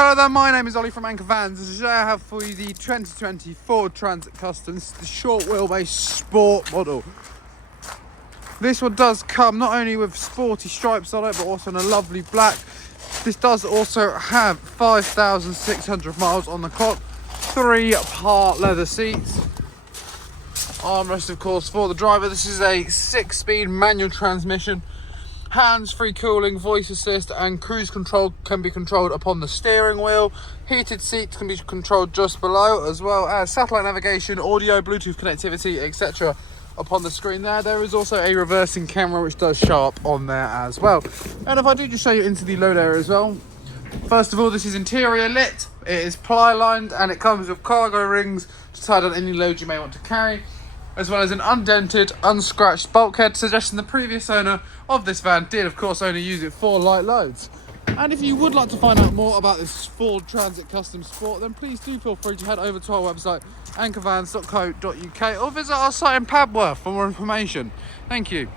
Hello there, my name is Ollie from Anchor Vans, and today I have for you the 2020 Ford Transit Custom. This is the short wheelbase sport model. This one does come not only with sporty stripes on it, but also in a lovely black. This does also have 5,600 miles on the clock, 3 part leather seats, armrest of course for the driver. This is a 6-speed manual transmission. Hands-free cooling, voice assist and cruise control can be controlled upon the steering wheel. Heated seats can be controlled just below, as well as satellite navigation, audio, Bluetooth connectivity, etc. upon the screen there. There is also a reversing camera which does show up on there as well. And if I do just show you into the load area as well. First of all, this is interior lit, it is ply lined and it comes with cargo rings to tie down any load you may want to carry, as well as an undented, unscratched bulkhead, suggesting the previous owner of this van did of course only use it for light loads. And if you would like to find out more about this Ford Transit Custom Sport, then please do feel free to head over to our website anchorvans.co.uk or visit our site in Padworth for more information. Thank you.